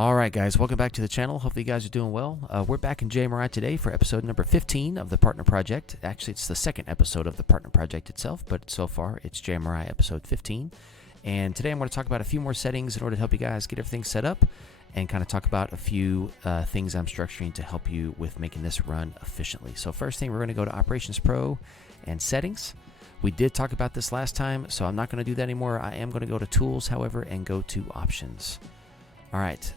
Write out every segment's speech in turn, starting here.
Alright guys, welcome back to the channel. Hopefully you guys are doing well. We're back in JMRI today for episode number 15 of the Partner Project. Actually, it's the second episode of the Partner Project itself, but so far it's JMRI episode 15. And today I'm going to talk about a few more settings in order to help you guys get everything set up and kind of talk about a few things I'm structuring to help you with making this run efficiently. So first thing, we're going to go to OperationsPro and Settings. We did talk about this last time, so I'm not going to do that anymore. I am going to go to Tools, however, and go to Options. All right,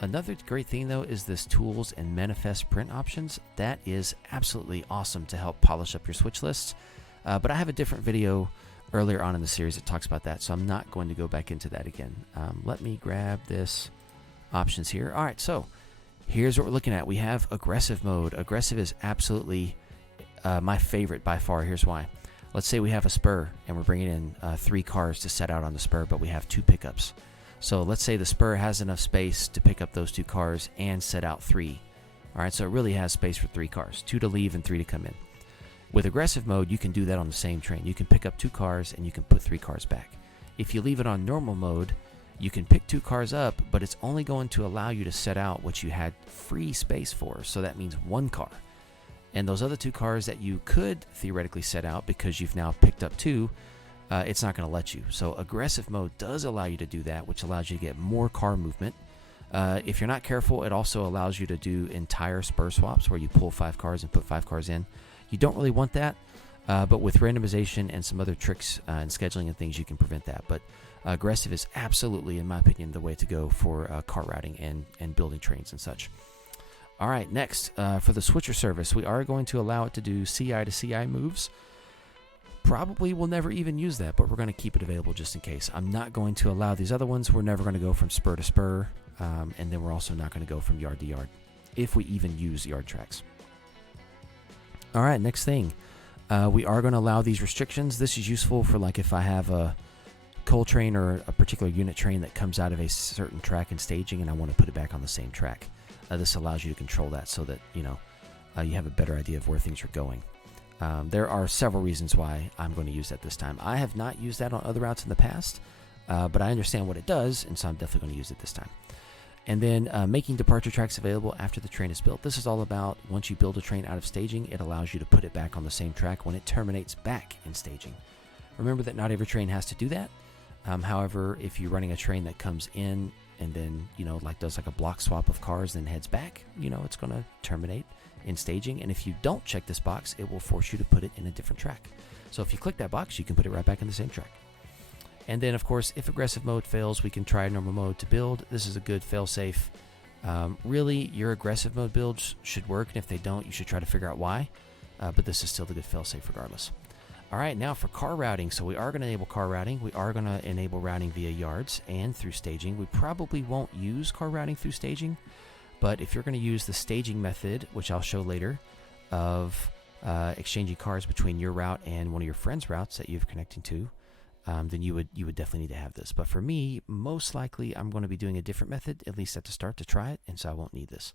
another great thing though is this tools and manifest print options. That is absolutely awesome to help polish up your switch lists. But I have a different video earlier on in the series that talks about that, so I'm not going to go back into that again. Let me grab this options here. All right, so here's what we're looking at. We have aggressive mode. Aggressive is absolutely my favorite by far. Here's why. Let's say we have a spur and we're bringing in 3 cars to set out on the spur, but we have 2 pickups. So let's say the spur has enough space to pick up those 2 cars and set out 3. All right, so it really has space for 3 cars, 2 to leave and 3 to come in. With aggressive mode, you can do that on the same train. You can pick up 2 cars and you can put 3 cars back. If you leave it on normal mode, you can pick 2 cars up, but it's only going to allow you to set out what you had free space for. So that means 1 car. And those other 2 cars that you could theoretically set out because you've now picked up 2, it's not going to let you. So aggressive mode does allow you to do that, which allows you to get more car movement. If you're not careful, it also allows you to do entire spur swaps where you pull 5 cars and put 5 cars in. You don't really want that, but with randomization and some other tricks and scheduling and things, you can prevent that. But aggressive is absolutely, in my opinion, the way to go for car routing and building trains and such. All right, next, for the switcher service, we are going to allow it to do CI to CI moves. Probably will never even use that, but we're going to keep it available just in case. I'm not going to allow these other ones. We're never going to go from spur to spur, and then we're also not going to go from yard to yard, if we even use yard tracks. All right, next thing. We are going to allow these restrictions. This is useful for like if I have a coal train or a particular unit train that comes out of a certain track and staging and I want to put it back on the same track. This allows you to control that so that, you have a better idea of where things are going. There are several reasons why I'm going to use that this time. I have not used that on other routes in the past, but I understand what it does, and so I'm definitely going to use it this time. And then making departure tracks available after the train is built. This is all about once you build a train out of staging, it allows you to put it back on the same track when it terminates back in staging. Remember that not every train has to do that. However, if you're running a train that comes in and then, does like a block swap of cars, then heads back, it's going to terminate in staging. And if you don't check this box, it will force you to put it in a different track. So if you click that box, you can put it right back in the same track. And then, of course, if aggressive mode fails, we can try normal mode to build. This is a good fail-safe. Really, your aggressive mode builds should work, and if they don't, you should try to figure out why. But this is still the good fail-safe regardless. All right, now for car routing. So we are going to enable car routing. We are going to enable routing via yards and through staging. We probably won't use car routing through staging, but if you're going to use the staging method, which I'll show later, of exchanging cars between your route and one of your friends' routes that you're connecting to, then you would definitely need to have this. But for me, most likely I'm going to be doing a different method, at least at the start, to try it, and so I won't need this.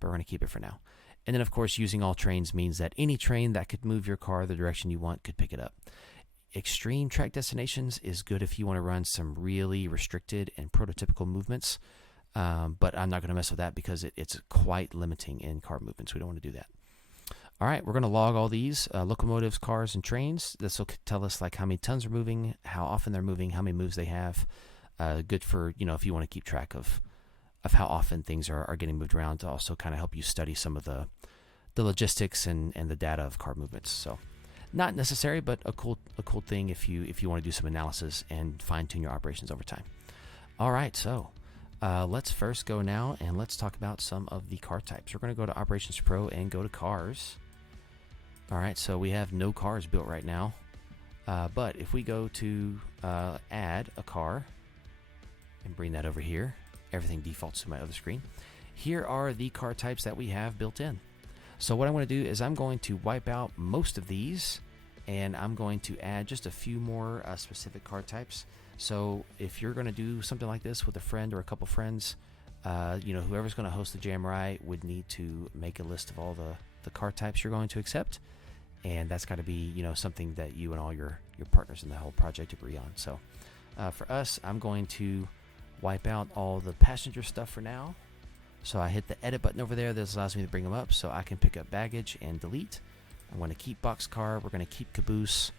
But we're going to keep it for now. And then, of course, using all trains means that any train that could move your car the direction you want could pick it up. Extreme track destinations is good if you want to run some really restricted and prototypical movements. But I'm not going to mess with that because it's quite limiting in car movements. We don't want to do that. All right, we're going to log all these locomotives, cars, and trains. This will tell us like how many tons are moving, how often they're moving, how many moves they have. Good for, if you want to keep track of how often things are getting moved around, to also kind of help you study some of the logistics and the data of car movements. So not necessary, but a cool thing if you want to do some analysis and fine-tune your operations over time. All right, so let's first go now and let's talk about some of the car types. We're going to go to OperationsPro and go to cars. All right, so we have no cars built right now, but if we go to add a car and bring that over here, everything defaults to my other screen. Here are the car types that we have built in. So what I want to do is I'm going to wipe out most of these, and I'm going to add just a few more specific car types. So if you're going to do something like this with a friend or a couple friends, whoever's going to host the JMRI would need to make a list of all the car types you're going to accept. And that's got to be, something that you and all your partners in the whole project agree on. So for us, I'm going to wipe out all the passenger stuff for now. So I hit the edit button over there. This allows me to bring them up so I can pick up baggage and delete. I'm going to keep boxcar. We're going to keep caboose.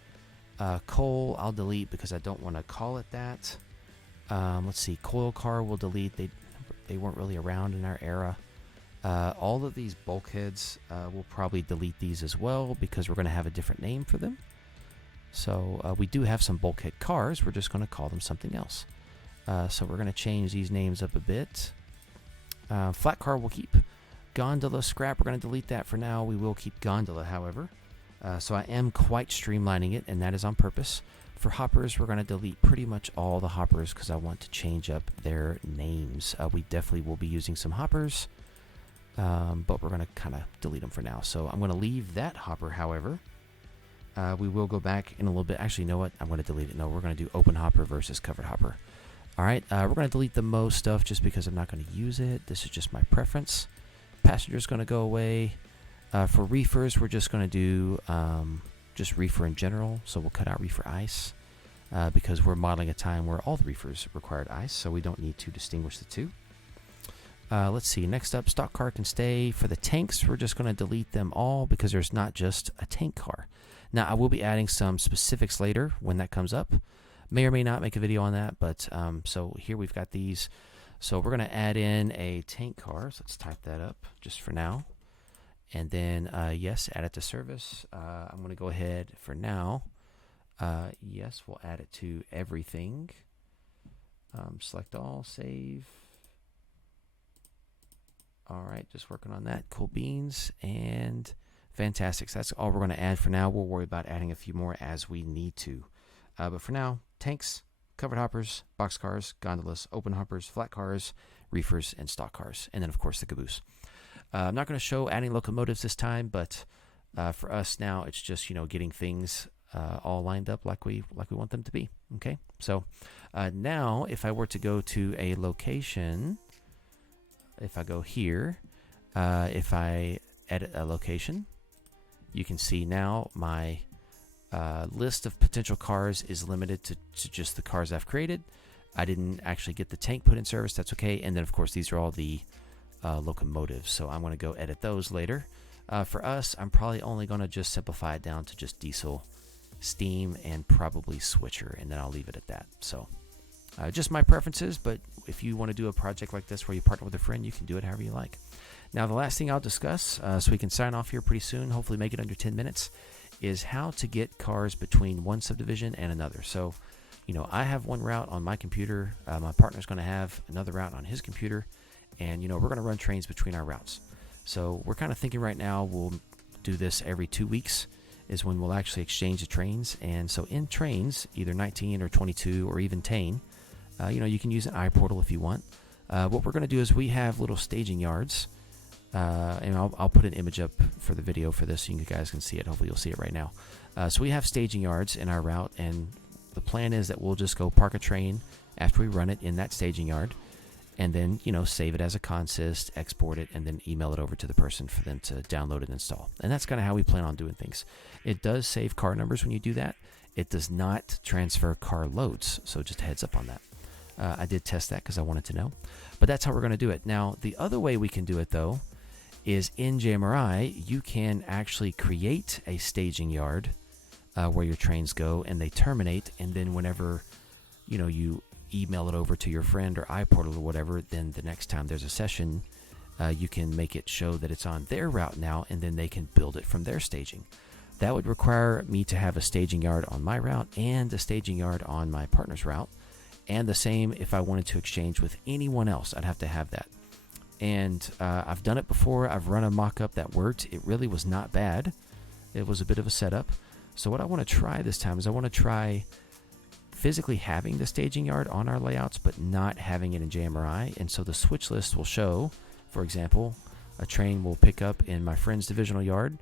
Coal, I'll delete because I don't want to call it that. Let's see. Coil car will delete. They weren't really around in our era. All of these bulkheads, we'll probably delete these as well because we're going to have a different name for them. So we do have some bulkhead cars. We're just going to call them something else. So we're going to change these names up a bit. Flat car we'll keep. Gondola scrap, we're going to delete that for now. We will keep gondola, however. So I am quite streamlining it, and that is on purpose. For hoppers, we're going to delete pretty much all the hoppers because I want to change up their names. We definitely will be using some hoppers, but we're going to kind of delete them for now. So I'm going to leave that hopper, however. We will go back in a little bit. Actually, you know what? I'm going to delete it. No, we're going to do open hopper versus covered hopper. All right, we're going to delete the most stuff just because I'm not going to use it. This is just my preference. Passenger's going to go away. For reefers, we're just going to do just reefer in general. So we'll cut out reefer ice because we're modeling a time where all the reefers required ice, so we don't need to distinguish the two. Let's see. Next up, stock car can stay. For the tanks, we're just going to delete them all because there's not just a tank car. Now, I will be adding some specifics later when that comes up. May or may not make a video on that, but so here we've got these. So we're going to add in a tank car. So let's type that up just for now. And then, yes, add it to service. I'm going to go ahead for now. Yes, we'll add it to everything. Select all, save. All right, just working on that. Cool beans and fantastic. So that's all we're going to add for now. We'll worry about adding a few more as we need to. But for now, tanks, covered hoppers, boxcars, gondolas, open hoppers, flat cars, reefers, and stock cars. And then, of course, the caboose. I'm not going to show adding locomotives this time, but for us now, it's just, getting things all lined up like we want them to be. Okay, so now if I were to go to a location, if I go here, if I edit a location, you can see now my list of potential cars is limited to just the cars I've created. I didn't actually get the tank put in service. That's okay. And then, of course, these are all the locomotives. So I'm going to go edit those later. For us, I'm probably only going to just simplify it down to just diesel, steam, and probably switcher. And then I'll leave it at that. So just my preferences. But if you want to do a project like this where you partner with a friend, you can do it however you like. Now, the last thing I'll discuss, so we can sign off here pretty soon, hopefully make it under 10 minutes, is how to get cars between one subdivision and another. So, I have one route on my computer. My partner's going to have another route on his computer. And, we're going to run trains between our routes. So we're kind of thinking right now we'll do this every 2 weeks is when we'll actually exchange the trains. And so in trains, either 19 or 22 or even Tane, you can use an iPortal if you want. What we're going to do is we have little staging yards. And I'll put an image up for the video for this so you guys can see it. Hopefully you'll see it right now. So we have staging yards in our route, and the plan is that we'll just go park a train after we run it in that staging yard, and then, save it as a consist, export it, and then email it over to the person for them to download and install. And that's kind of how we plan on doing things. It does save car numbers when you do that. It does not transfer car loads, so just a heads up on that. I did test that because I wanted to know. But that's how we're going to do it. Now, the other way we can do it, though, is in JMRI, you can actually create a staging yard where your trains go and they terminate, and then whenever you email it over to your friend or iPortal or whatever, then the next time there's a session, you can make it show that it's on their route now, and then they can build it from their staging. That would require me to have a staging yard on my route and a staging yard on my partner's route, and the same if I wanted to exchange with anyone else, I'd have to have that. And I've done it before. I've run a mock-up that worked. It really was not bad. It was a bit of a setup. So what I want to try this time is I want to try physically having the staging yard on our layouts, but not having it in JMRI. And so the switch list will show, for example, a train will pick up in my friend's divisional yard,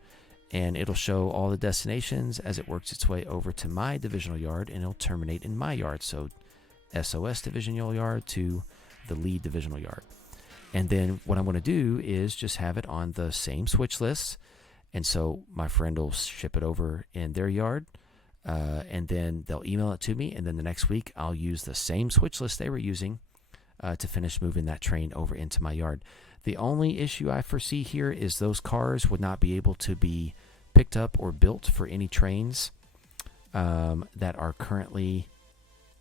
and it'll show all the destinations as it works its way over to my divisional yard, and it'll terminate in my yard. So SOS divisional yard to the lead divisional yard. And then what I'm going to do is just have it on the same switch list. And so my friend will ship it over in their yard, and then they'll email it to me. And then the next week, I'll use the same switch list they were using to finish moving that train over into my yard. The only issue I foresee here is those cars would not be able to be picked up or built for any trains that are currently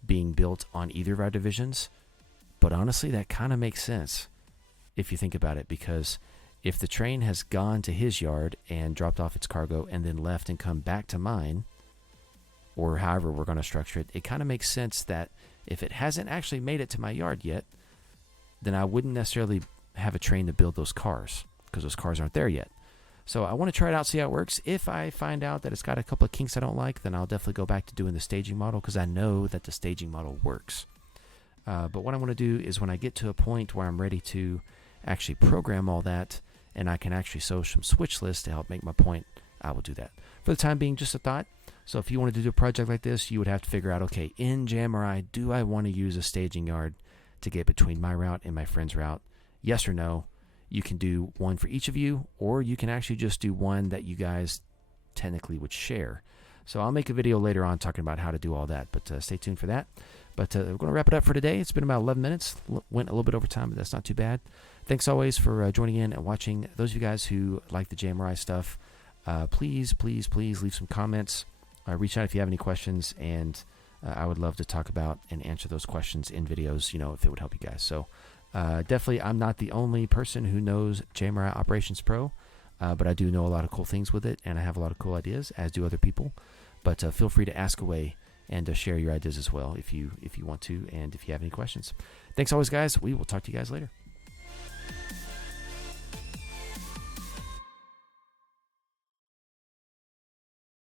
being built on either of our divisions. But honestly, that kind of makes sense if you think about it, because if the train has gone to his yard and dropped off its cargo and then left and come back to mine, or however we're going to structure it, it kind of makes sense that if it hasn't actually made it to my yard yet, then I wouldn't necessarily have a train to build those cars, because those cars aren't there yet. So I want to try it out, see how it works. If I find out that it's got a couple of kinks I don't like, then I'll definitely go back to doing the staging model, because I know that the staging model works. But what I want to do is when I get to a point where I'm ready to actually program all that, and I can actually show some switch lists to help make my point, I will do that. For the time being, just a thought. So if you wanted to do a project like this, you would have to figure out, okay, in JMRI, do I want to use a staging yard to get between my route and my friend's route? Yes or no? You can do one for each of you, or you can actually just do one that you guys technically would share. So I'll make a video later on talking about how to do all that, but stay tuned for that. But we're going to wrap it up for today. It's been about 11 minutes. Went a little bit over time, but that's not too bad. Thanks always for joining in and watching. Those of you guys who like the JMRI stuff, please leave some comments. Reach out if you have any questions, and I would love to talk about and answer those questions in videos, if it would help you guys. So definitely, I'm not the only person who knows JMRI Operations Pro, but I do know a lot of cool things with it, and I have a lot of cool ideas, as do other people. But feel free to ask away and share your ideas as well if you want to, and if you have any questions. Thanks always, guys. We will talk to you guys later.